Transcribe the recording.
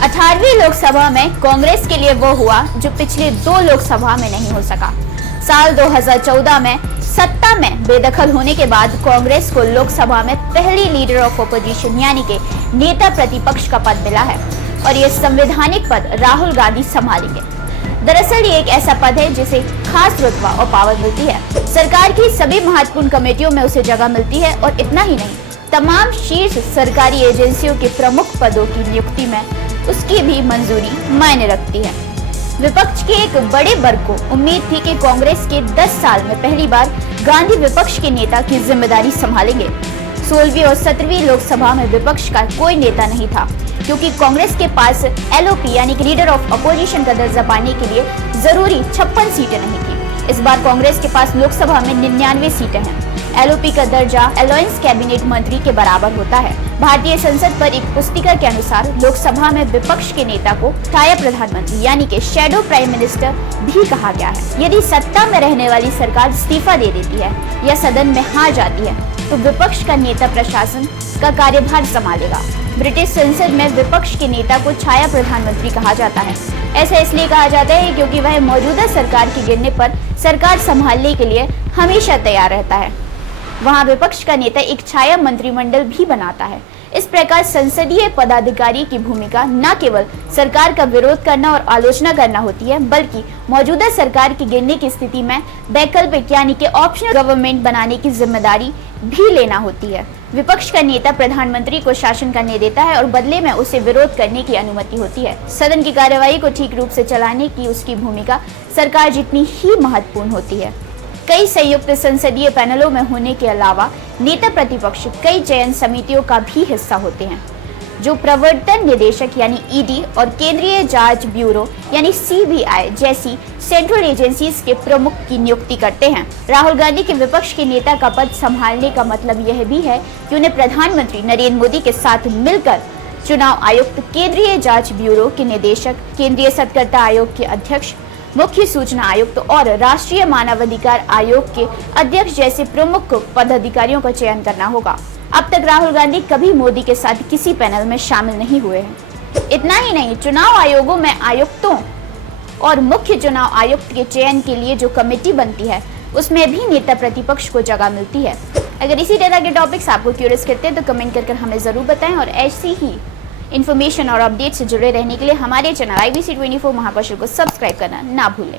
18वीं लोकसभा में कांग्रेस के लिए वो हुआ जो पिछले 2 लोकसभा में नहीं हो सका। साल 2014 में सत्ता में बेदखल होने के बाद कांग्रेस को लोकसभा में पहली लीडर ऑफ अपोजिशन यानी कि नेता प्रतिपक्ष का पद मिला है और ये संवैधानिक पद राहुल गांधी संभालेंगे। दरअसल ये एक ऐसा पद है जिसे खास रुतबा और पावर मिलती है। सरकार की सभी महत्वपूर्ण कमेटियों में उसे जगह मिलती है और इतना ही नहीं, तमाम शीर्ष सरकारी एजेंसियों के प्रमुख पदों की नियुक्ति में उसकी भी मंजूरी मायने रखती है। विपक्ष के एक बड़े वर्ग को उम्मीद थी कि कांग्रेस के 10 साल में पहली बार गांधी विपक्ष के नेता की जिम्मेदारी संभालेंगे। 16वीं और 17वीं लोकसभा में विपक्ष का कोई नेता नहीं था क्योंकि कांग्रेस के पास एलओपी यानी कि लीडर ऑफ अपोजिशन का दर्जा पाने के लिए जरूरी 56 सीटें नहीं थी। इस बार कांग्रेस के पास लोकसभा में 99 सीटें हैं। एलओपी का दर्जा अलायंस कैबिनेट मंत्री के बराबर होता है। भारतीय संसद पर एक पुस्तिका के अनुसार लोकसभा में विपक्ष के नेता को छाया प्रधानमंत्री यानी कि शैडो प्राइम मिनिस्टर भी कहा गया है। यदि सत्ता में रहने वाली सरकार इस्तीफा दे देती है या सदन में हार जाती है तो विपक्ष का नेता प्रशासन का कार्यभार संभालेगा। ब्रिटिश संसद में विपक्ष के नेता को छाया प्रधानमंत्री कहा जाता है। ऐसा इसलिए कहा जाता है क्योंकि वह मौजूदा सरकार के गिरने पर सरकार संभालने के लिए हमेशा तैयार रहता है। वहां विपक्ष का नेता एक छाया मंत्रिमंडल भी बनाता है। इस प्रकार संसदीय पदाधिकारी की भूमिका न केवल सरकार का विरोध करना और आलोचना करना होती है, बल्कि मौजूदा सरकार के गिरने की स्थिति में वैकल्पिक यानी कि ऑप्शनल गवर्नमेंट बनाने की जिम्मेदारी भी लेना होती है। विपक्ष का नेता प्रधानमंत्री को शासन करने देता है और बदले में उसे विरोध करने की अनुमति होती है। सदन की कार्यवाही को ठीक रूप से चलाने की उसकी भूमिका सरकार जितनी ही महत्वपूर्ण होती है। कई संयुक्त संसदीय पैनलों में होने के अलावा नेता प्रतिपक्ष कई चयन समितियों का भी हिस्सा होते हैं जो प्रवर्तन निदेशक यानी ईडी और केंद्रीय जांच ब्यूरो यानी सीबीआई जैसी सेंट्रल एजेंसीज के प्रमुख की नियुक्ति करते हैं। राहुल गांधी के विपक्ष के नेता का पद संभालने का मतलब यह भी है कि उन्हें प्रधानमंत्री नरेंद्र मोदी के साथ मिलकर चुनाव आयुक्त, केंद्रीय जांच ब्यूरो के निदेशक, केंद्रीय सत्कर्ता आयोग के अध्यक्ष, मुख्य सूचना आयुक्त और राष्ट्रीय मानवाधिकार आयोग के अध्यक्ष जैसे प्रमुख पदाधिकारियों का चयन करना होगा। अब तक राहुल गांधी कभी मोदी के साथ किसी पैनल में शामिल नहीं हुए हैं। इतना ही नहीं, चुनाव आयोगों में आयुक्तों और मुख्य चुनाव आयुक्त के चयन के लिए जो कमेटी बनती है उसमें भी नेता प्रतिपक्ष को जगह मिलती है। अगर इसी तरह के टॉपिक्स आपको क्यूरियस करते हैं तो कमेंट कर हमें जरूर बताएं और ऐसी ही इन्फॉर्मेशन और अपडेट से जुड़े रहने के लिए हमारे चैनल IBC 24 महाकौशल को सब्सक्राइब करना ना भूलें।